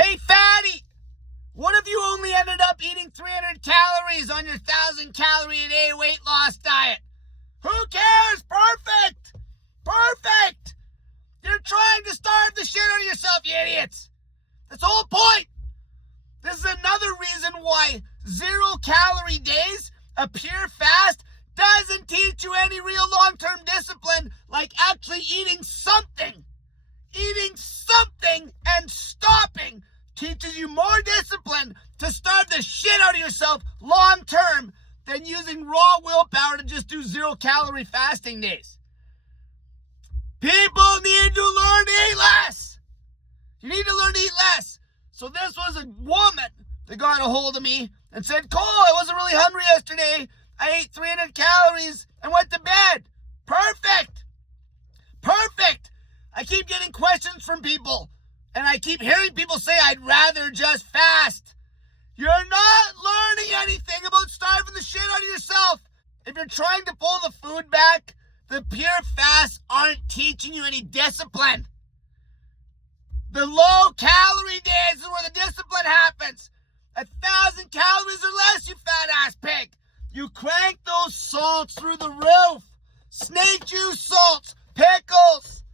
Hey, fatty! What if you only ended up eating 300 calories on your 1,000 calorie a day weight loss diet? Who cares? Perfect! Perfect! You're trying to starve the shit out of yourself, you idiots! That's the whole point! This is another reason why 0-calorie days, a pure fast, doesn't teach you any real long-term discipline like actually eating something. Eating something and stopping teaches you more discipline to starve the shit out of yourself long-term than using raw willpower to just do 0-calorie fasting days. People need to learn to eat less. You need to learn to eat less. So this was a woman that got a hold of me and said, Cole, I wasn't really hungry yesterday. I ate 300 calories and went to bed. Perfect. Perfect. I keep getting questions from people, and I keep hearing people say, I'd rather just fast. You're not learning anything about starving the shit out of yourself. If you're trying to pull the food back, the pure fasts aren't teaching you any discipline. The low-calorie days is where the discipline happens. 1,000 calories or less, you fat-ass pig. You crank those salts through the roof. Snake juice salts, pickles,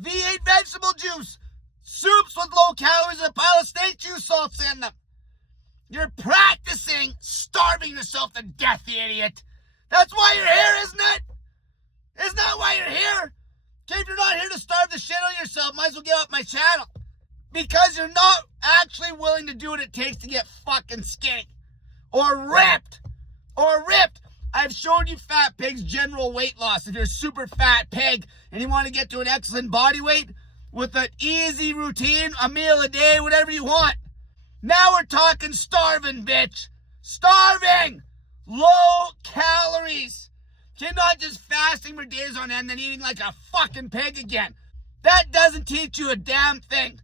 V8 vegetable juice, soups with low calories and a pile of snake juice salts in them. You're practicing starving yourself to death, you idiot. That's why you're here, isn't it? Isn't that why you're here? Okay, if you're not here to starve the shit out of yourself, might as well give up my channel. Because you're not actually willing to do what it takes to get fucking skinny. Or ripped. I've shown you fat pigs general weight loss. If you're a super fat pig and you want to get to an excellent body weight with an easy routine, a meal a day, whatever you want. Now we're talking starving, bitch. Starving. Low calories. Okay, not just fasting for days on end and eating like a fucking pig again. That doesn't teach you a damn thing.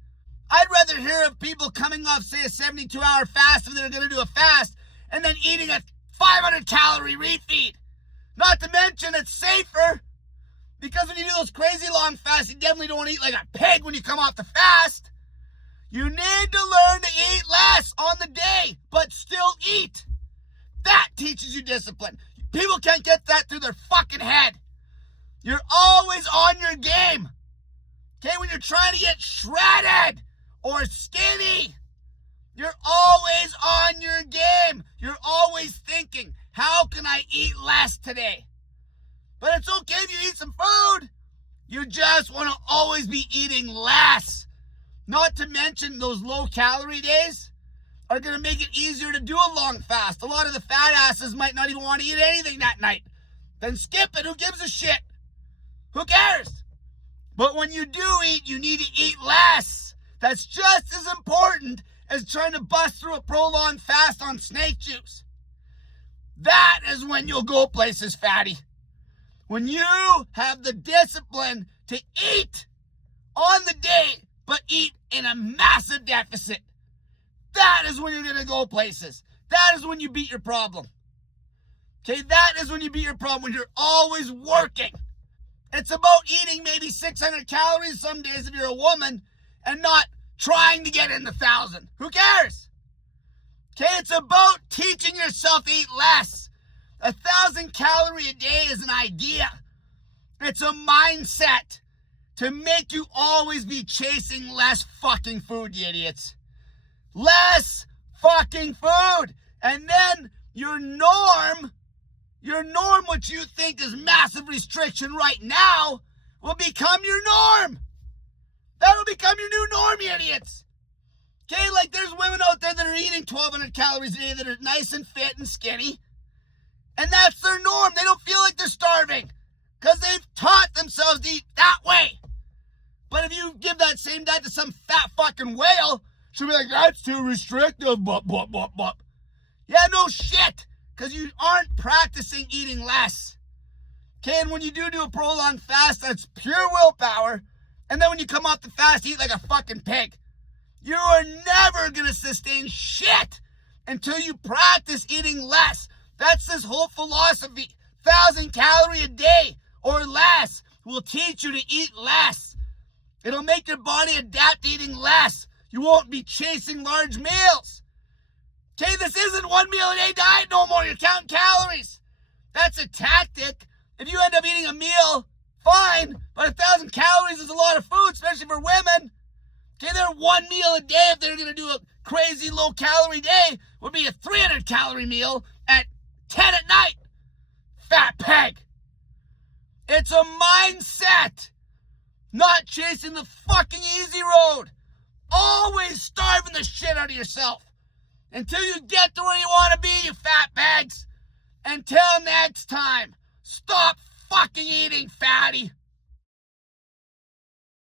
I'd rather hear of people coming off, say, a 72-hour fast if they're going to do a fast and then eating a 500-calorie refeed. Not to mention it's safer, because when you do those crazy long fasts, you definitely don't want to eat like a pig when you come off the fast. You need to learn to eat less on the day, but still eat. That teaches you discipline. People can't get that through their fucking head. You're always on your game. Okay, when you're trying to get shredded or skinny, you're always on your game. You're always thinking, how can I eat less today? But it's okay if you eat some food. You just want to always be eating less. Not to mention those low-calorie days are going to make it easier to do a long fast. A lot of the fat asses might not even want to eat anything that night. Then skip it. Who gives a shit? Who cares? But when you do eat, you need to eat less. That's just as important as trying to bust through a prolonged fast on snake juice. That is when you'll go places, fatty. When you have the discipline to eat on the day, but eat in a massive deficit. That is when you're going to go places. That is when you beat your problem. Okay, that is when you beat your problem, when you're always working. It's about eating maybe 600 calories some days if you're a woman and not trying to get in the 1,000. Who cares? Okay, it's about teaching yourself to eat less. 1,000 calories a day is an idea. It's a mindset to make you always be chasing less fucking food, you idiots. Less fucking food. And then your norm, what you think is massive restriction right now, will become your norm. That'll become your new norm, you idiots. Okay, like there's women out there that are eating 1,200 calories a day that are nice and fit and skinny. And that's their norm. They don't feel like they're starving because they've taught themselves to eat that way. But if you give that same diet to some fat fucking whale, she'll be like, that's too restrictive, Yeah, no shit, because you aren't practicing eating less. Okay, and when you do a prolonged fast, that's pure willpower. And then when you come off the fast, eat like a fucking pig. You are never going to sustain shit until you practice eating less. That's this whole philosophy. 1,000 calories a day or less will teach you to eat less. It'll make your body adapt to eating less. You won't be chasing large meals. Okay, this isn't 1 meal a day diet no more. You're counting calories. That's a tactic. If you end up eating a meal, fine, but 1,000 calories is a lot of food, especially for women. Okay, their 1 meal a day, if they're going to do a crazy low-calorie day, would be a 300-calorie meal at 10 at night. Fat peg. It's a mindset, not chasing the fucking easy road. Always starving the shit out of yourself until you get to where you want to be, you fat bags. Until next time, stop fucking eating, fatty.